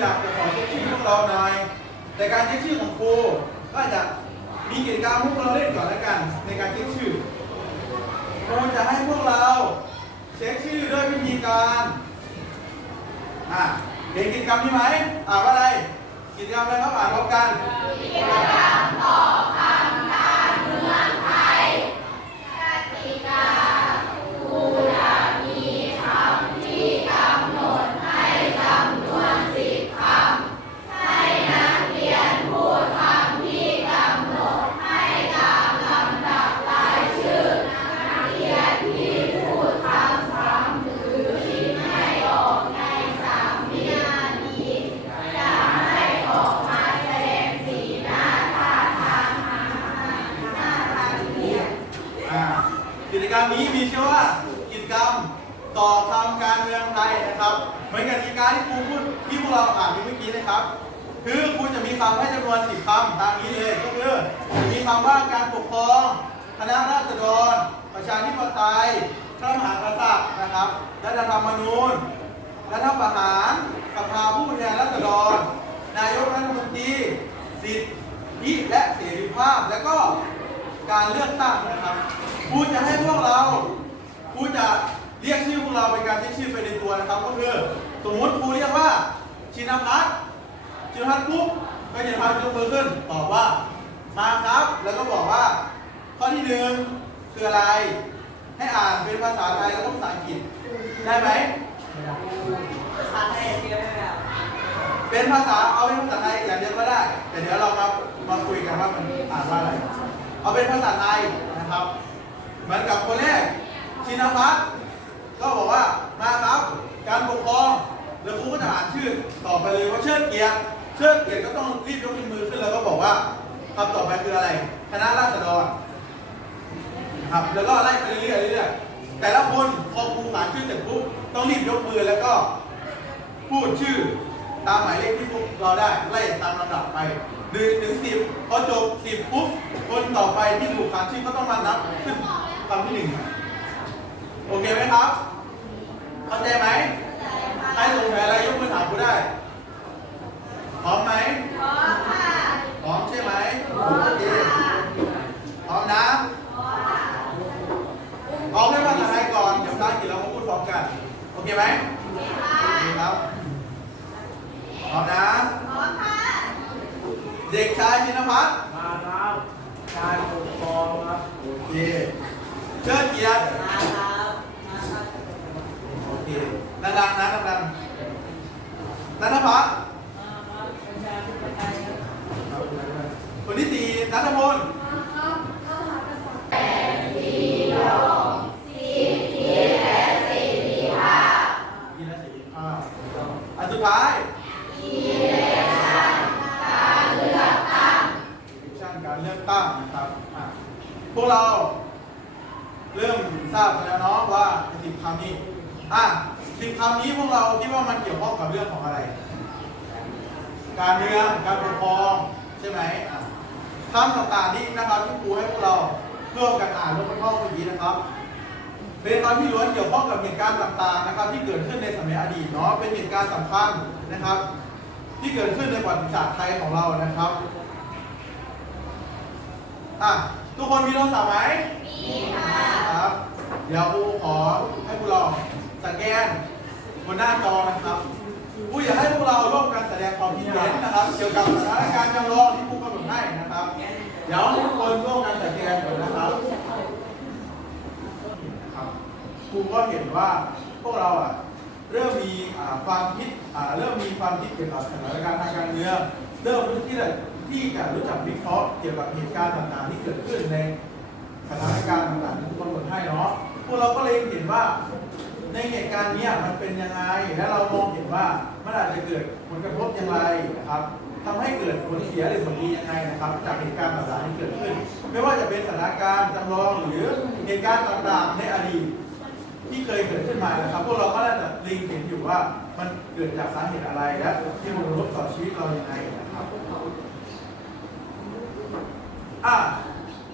อยากจะขอเช็คชื่อพวกเราหน่อยแต่การเช็คชื่อของครูก็จะมีกิจกรรมพวกเราเล่นก่อนแล้วกัน ในการเช็คชื่อครูจะให้พวกเราเช็คชื่อด้วยวิธีการอะเห็นกิจกรรมนี้ไหมอ่านว่าอะไร กิจกรรมอะไรครับอ่านพร้อมกันกิจกรรมต่อ นี้มีชื่อว่ากิจกรรมต่อคำการเมืองไทยนะครับ เหมือนกับกิจการที่ครูพูดที่พวกเราอ่านไปเมื่อกี้นะครับ คือครูจะมีคำให้จำนวนสิบคำตามนี้เลยก็คือมีคำว่าการปกครองคณะราษฎร ประชาธิปไตยพระมหากษัตริย์นะครับรัฐธรรมนูญรัฐประหารสภาผู้แทนราษฎร นายกรัฐมนตรีสิทธิและเสรีภาพ และก็การเลือกตั้งนะครับ ครูจะให้พวกเราครูจะเรียกชื่อพวกเราเป็นการเรียกชื่อไปในตัวนะครับ ก็คือสมมติครูเรียกว่าชินพัฒน์ชินพัฒน์ปุ๊บก็ชินพัฒน์ยกมือขึ้นตอบว่ามาครับ แล้วก็บอกว่า ข้อที่หนึ่งคืออะไร ให้อ่านเป็นภาษาไทยแล้วก็ภาษาอังกฤษได้ไหมภาษาไทยอย่างเดียวไม่ได้เป็นภาษาเอาเป็นภาษาไทยอย่างเดียวก็ได้ แต่เดี๋ยวเรามามาคุยกันว่ามันอ่านว่าอะไร เอาเป็นภาษาไทยนะครับ เหมือนกับคนแรกชินพัฒน์ก็บอกว่ามาครับ การปกครองแล้วครูก็จะอ่านชื่อต่อไปเลยว่าเชิดเกียรติเชิดเกียรติก็ต้องรีบยกมือขึ้นแล้วก็บอกว่าคำต่อไปคืออะไรคณะราษฎรนะครับแล้วก็ไล่ไปเรื่อยๆเรื่อยๆแต่ละคนพอครูอ่านชื่อเสร็จปุ๊บต้องรีบยกมือแล้วก็พูดชื่อตามหมายเลขที่พวกเราได้ไล่ตามลำดับไปหนึ่งถึงสิบพอจบสิบปุ๊บคนต่อไปที่ถูกขานชื่อก็ต้องมานับขึ้น คำที่หนึ่งโอเคไหมครับ เข้าใจไหมใครสงสัยอะไรยกมือถามกูได้ พร้อมไหมพร้อมค่ะ พร้อมใช่ไหมโอเคพร้อมนะพร้อมให้ภาษาไทยก่อน เดี๋ยวภาษาอังกฤษเรามาพูดพร้อมกัน โอเคไหมโอเคโอค่ะเคครับ พร้อมนะ พร้อมค่ะ เด็กชายชินพัฒน์มาครับ การปกครองครับ โอเคเชิดเกียรติมาครับมาครับโอเคดังๆนะดังๆนัทพัฒน์มาครับประชาธิปไตยครับคนที่สี่นัทพลอันสุดท้ายการเลือกตั้งการเลือกตั้งนะครับ พวกเรา เริ่มทราบแล้วเนาะว่าสิบคำนี้อะสิบคำนี้พวกเราคิดว่ามันเกี่ยวข้องกับเรื่องของอะไร การเมืองการปกครองใช่ไหมอะคำต่างๆนี้นะครับที่ครูให้พวกเราร่วมกันอ่านร่วมกันท่องเมื่อกี้นะครับเป็นคำที่ล้วนเกี่ยวข้องกับเหตุการณ์ต่างๆนะครับ ที่เกิดขึ้นในสมัยอดีตเนาะเป็นเหตุการณ์สำคัญนะครับ ที่เกิดขึ้นในประวัติศาสตร์ไทยของเรานะครับอะ ทุกคนมีโทรศัพท์ไหมมีค่ะครับ เดี๋ยวครูขอให้พวกเราสแกนบนหน้าจอนะครับครูอยากให้พวกเราร่วมกันแสดงความคิดเห็นนะครับ เกี่ยวกับสถานการณ์จำลองที่ครูกำหนดให้นะครับ เดี๋ยวให้ทุกคนร่วมกันสแกนก่อนนะครับครับครูก็เห็นว่าพวกเราอะเริ่มมีอ่าความคิดอ่าเริ่มมีความคิดเกี่ยวกับสถานการณ์ทางการเมืองเริ่มรู้ที่จะ ที่จะรู้จักวิเคราะห์เกี่ยวกับเหตุการณ์ต่างๆ ที่เกิดขึ้นในสถานการณ์ต่างๆที่กำหนดให้เนาะพวกเราก็เลยเห็นว่าในเหตุการณ์นี้มันเป็นยังไง และเรามองเห็นว่ามันอาจจะเกิดผลกระทบอย่างไรนะครับทำให้เกิดผลเสียหรือผลดียังไงนะครับ จากเหตุการณ์ต่างๆที่เกิดขึ้น ไม่ว่าจะเป็นสถานการณ์จำลองหรือเหตุการณ์ต่างๆในอดีตที่เคยเกิดขึ้นมานะครับ พวกเราก็น่าจะลิงเห็นอยู่ว่ามันเกิดจากสาเหตุอะไรและที่มันกระทบต่อชีวิตเรายังไงนะครับ อะ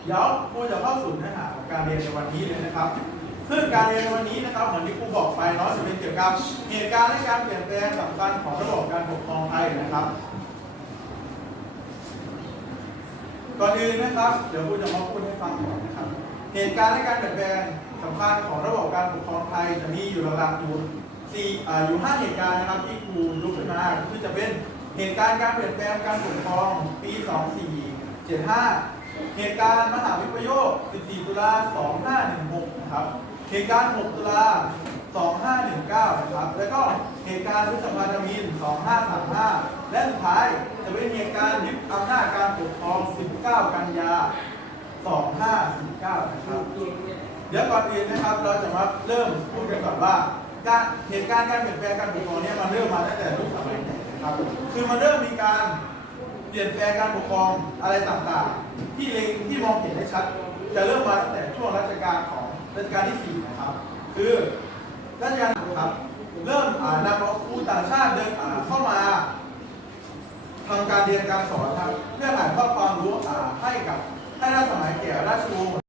เดี๋ยวครูจะเข้าสู่เนื้อหาของการเรียนในวันนี้เลยนะครับ ซึ่งการเรียนในวันนี้นะครับเหมือนที่ครูบอกไปเนาะจะเป็นเกี่ยวกับเหตุการณ์และการเปลี่ยนแปลงสำคัญของระบบการปกครองไทยนะครับ ก่อนอื่นนะครับ เดี๋ยวครูจะมาพูดให้ฟังก่อนนะครับ เหตุการณ์และการเปลี่ยนแปลงสำคัญของระบบการปกครองไทยจะมีอยู่หลักๆอยู่สี่อยู่ห้าเหตุการณ์นะครับที่ครูยกขึ้นมาคือจะเป็นเหตุการณ์การเปลี่ยนแปลงการปกครองปี 2475 เหตุการณ์มหาวิปโยค 14 ตุลา 2516 นะครับ เหตุการณ์ 6 ตุลา 2519 นะครับ แล้วก็เหตุการณ์พฤษภาธมิน 2535 และสุดท้ายจะเป็นเหตุการณ์ยึดอำนาจการปกครอง 19 กันยา 2549นะครับ เดี๋ยวก่อนอื่นนะครับ เราจะมาเริ่มพูดกันก่อนว่าการเหตุการณ์การเปลี่ยนแปลงการปกครองเนี่ยมันเริ่มมาตั้งแต่ยุคสมัยไหนนะครับ คือมันเริ่มมีการ เปลี่ยนแปลงการปกครองอะไรต่างๆ ที่เล็งที่มองเห็นได้ชัด จะเริ่มมาตั้งแต่ช่วงรัชกาลของรัชกาลที่สี่นะครับ คือรัชกาลครับเริ่มอ่านำเอาครูต่างชาติเดินอ่าเข้ามาทำการเรียนการสอนครับเพื่อถ่ายทอดความรู้อ่าให้กับให้ราชสมัยแก่ราชวงศ์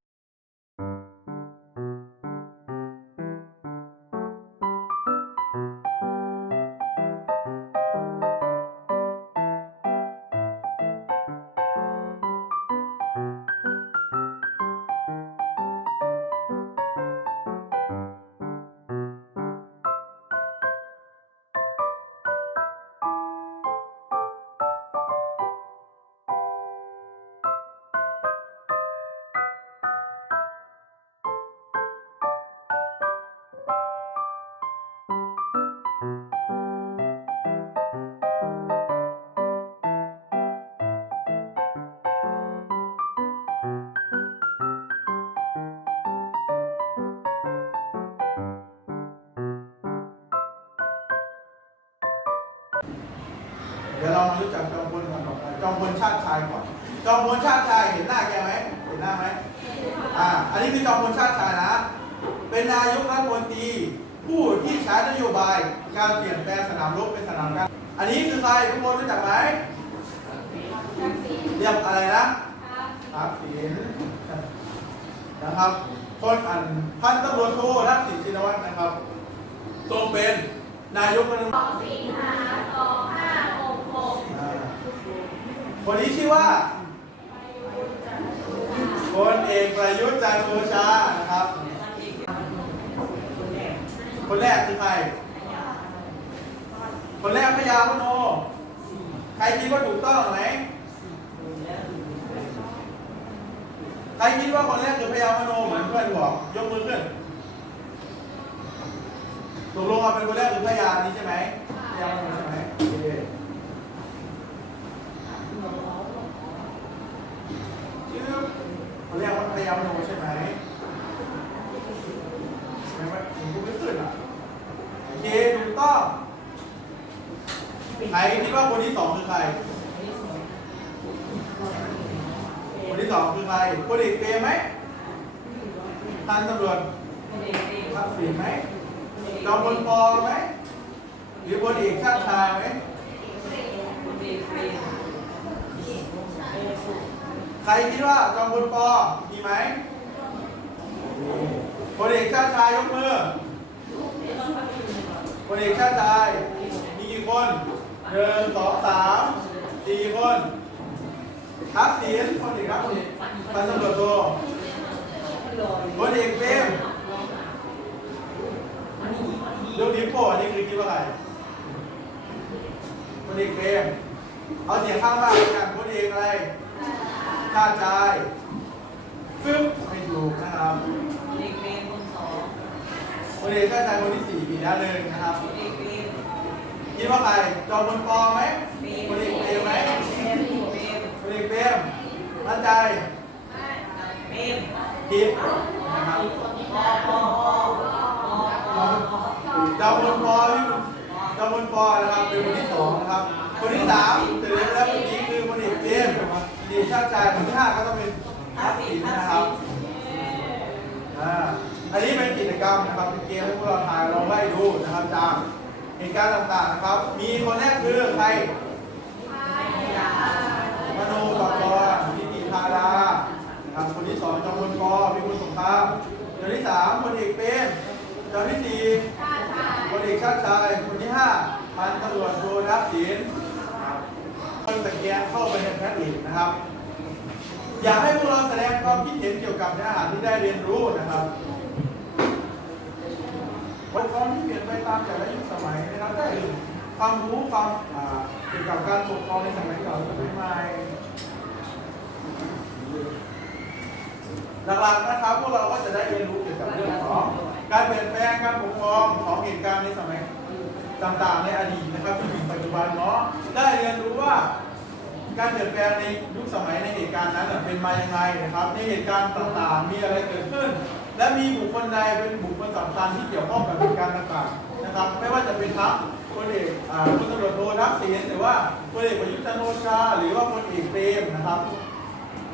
เดี๋ยวเรามารู้จักจอมพลก่อนก่อนจอมพลชาติชายก่อน จอมพลชาติชายเห็นหน้าแกไหมเห็นหน้าไหมอ่า อันนี้คือจอมพลชาติชายนะ เป็นนายกรัฐมนตรีผู้ที่ใช้นโยบายการเปลี่ยนแปลงสนามรบเป็นสนามการอันนี้คือใครทุกคนรู้จักไหมเรียกอะไรนะทักษิณนะครับคนอันพันตำรวจโททักษิณชินวัตรนะครับทรงเป็นนายกรัฐมนตรีสิงหาสองห้าหกหก อ่า คนนี้ชื่อว่าพลเอกประยุทธ์จันทร์โอชานะครับ คนแรกคือใคร คนแรกพญามโน ใครคิดว่าถูกต้องไหมใครคิดว่าคนแรกคือพญามโนเหมือนเพื่อนบอกยกมือขึ้นตกลงมาเป็นคนแรกคือพญานี้ใช่ไหมพญามโนใช่ไหมโอเค ชื่อเขาเรียกว่าพยามโนใช่ไหมใช่ไหมว่าผมก็ไม่ขึ้นอะโอเคถูกต้องใครคิดว่าคนที่สองคือใคร คนที่สองคือใครคนเอกเปรมไหมทันตำรวจ ทักษิณไหมจอมพลปอไหมหรือพลเอกชาติชายไหมใครคิดว่าจอมพลปอมีไหมพลเอกชาติชายยกมือพลเอกชาติชายมีกี่คนหนึ่งสองสามสี่คนทักษิณพลเอกทักษิณพันตำรวจโทพลเอกเปรม ยกนิ้วโป้งอันนี้คือคิดว่าใครพลเอกเปรมเอาเสียงข้างมากด้วยกันพลเอกอะไรชาติชายซึ่งไม่ถูกนะครับคนเอกชาติชายคนที่สี่ปีหน้าหนึ่งนะครับคิดว่าใครจอมพลปอไหมคนเอกเปรมไหมคนเอกเปรมมั่นใจผิดนะครับ จอมพลปอที่จอมพลปอนะครับเป็นคนที่สองนะครับ คนที่สามตื่นเต้นแล้วคนนี้คือคนเอกเปรมดีชาติชายคนที่ห้าก็ต้องเป็นทักษิณนะครับอ่าอันนี้เป็นกิจกรรมนะครับเป็นเกมให้พวกเราทายลองไล่ดูนะครับจากเหตุการณ์ต่างๆนะครับ มีคนแรกคือใครมโนตกรนิติธารานะครับคนที่สองจอมพลปพิบูลสงครามคนที่สามพลเอกเปรม คนที่สี่ชาติชายพลเอกชาติชายคนที่ห้าพันตำรวจโทนักศิลป์คนตะเกียงเข้าไปในแพทย์อีกนะครับ อยากให้พวกเราแสดงความคิดเห็นเกี่ยวกับเนื้อหาที่ได้เรียนรู้นะครับวันความที่เปลี่ยนไปตามแต่ละยุคสมัยนะครับได้ความรู้ความเกี่ยวกับการปกครองในสมัยก่อนเป็นมาหลักๆนะครับพวกเราก็จะได้เรียนรู้เกี่ยวกับ ต่างๆในอดีตนะครับจนถึงปัจจุบันเนาะได้เรียนรู้ว่าการเปลี่ยนแปลงในยุคสมัยในเหตุการณ์นั้นเป็นมายังไงนะครับ ในเหตุการณ์ต่างๆมีอะไรเกิดขึ้น และมีบุคคลใดเป็นบุคคลสำคัญที่เกี่ยวข้องกับเหตุการณ์ต่างๆนะครับ ไม่ว่าจะเป็นทั้งพลเอกอ่าพลตำรวจโททักษิณหรือว่าพลเอกประยุทธ์จันโอชา หรือว่าพลเอกเปรมนะครับ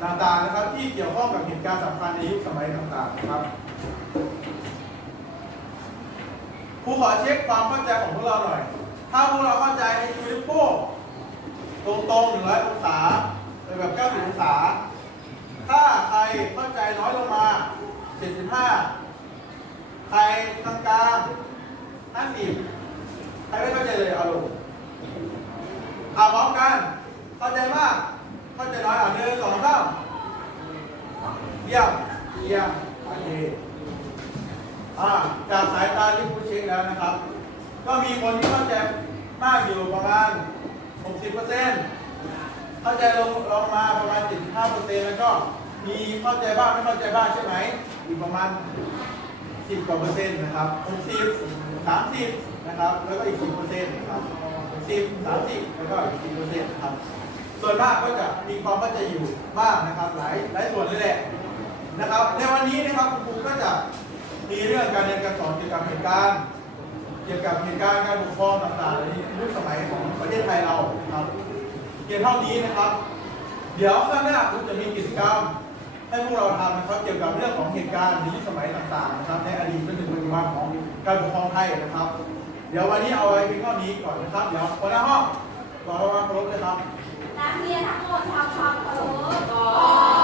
ต่างๆนะครับที่เกี่ยวข้องกับเหตุการณ์สำคัญในยุคสมัยต่างๆนะครับ ครูขอเช็คความเข้าใจของพวกเราหน่อย ถ้าพวกเราเข้าใจในยูนิโป้ตรงตรงหนึ่งร้อยองศาเป็นแบบเก้าสิบองศา ถ้าใครเข้าใจน้อยลงมาเจ็ดสิบห้าใครกลางกลางห้าสิบใครไม่เข้าใจเลยเอาลงเอาพร้อมกัน เข้าใจมาก เข้าใจน้อยเอาหนึ่งสองสามเยี่ยมเยี่ยมโอเค จากสายตาที่ผู้เช็คแล้วนะครับ ก็มีคนที่เข้าใจมากอยู่ประมาณ 60%เข้าใจลงลงมาประมาณ 75%แล้วก็มีเข้าใจบ้างไม่เข้าใจบ้างใช่ไหมอีกประมาณ 10กว่าเปอร์เซ็นต์นะครับ 60 30 นะครับ แล้วก็อีก 10%นะครับ 10 30 แล้วก็อีก 10%นะครับ ส่วนมากก็จะมีความเข้าใจอยู่บ้างนะครับ หลายหลายส่วนเลยแหละนะครับ ในวันนี้นะครับคุณครูก็จะ มีเรื่องการเรียนการสอนเกี่ยวกับเหตุการณ์เกี่ยวกับเหตุการณ์การปกครองต่างๆในยุคสมัยของประเทศไทยเราครับเพียงเท่านี้นะครับ เดี๋ยวข้างหน้าผมจะมีกิจกรรมให้พวกเราทำนะครับเกี่ยวกับเรื่องของเหตุการณ์ในยุคสมัยต่างๆนะครับในอดีตจนถึงปัจจุบันของการปกครองไทยนะครับ เดี๋ยววันนี้เอาไว้เพียงเท่านี้ก่อนนะครับ เดี๋ยวคนหน้าห้องรอระวังเครพเลยครับนักเรียนทั้งหมดทำความเคารพก่อน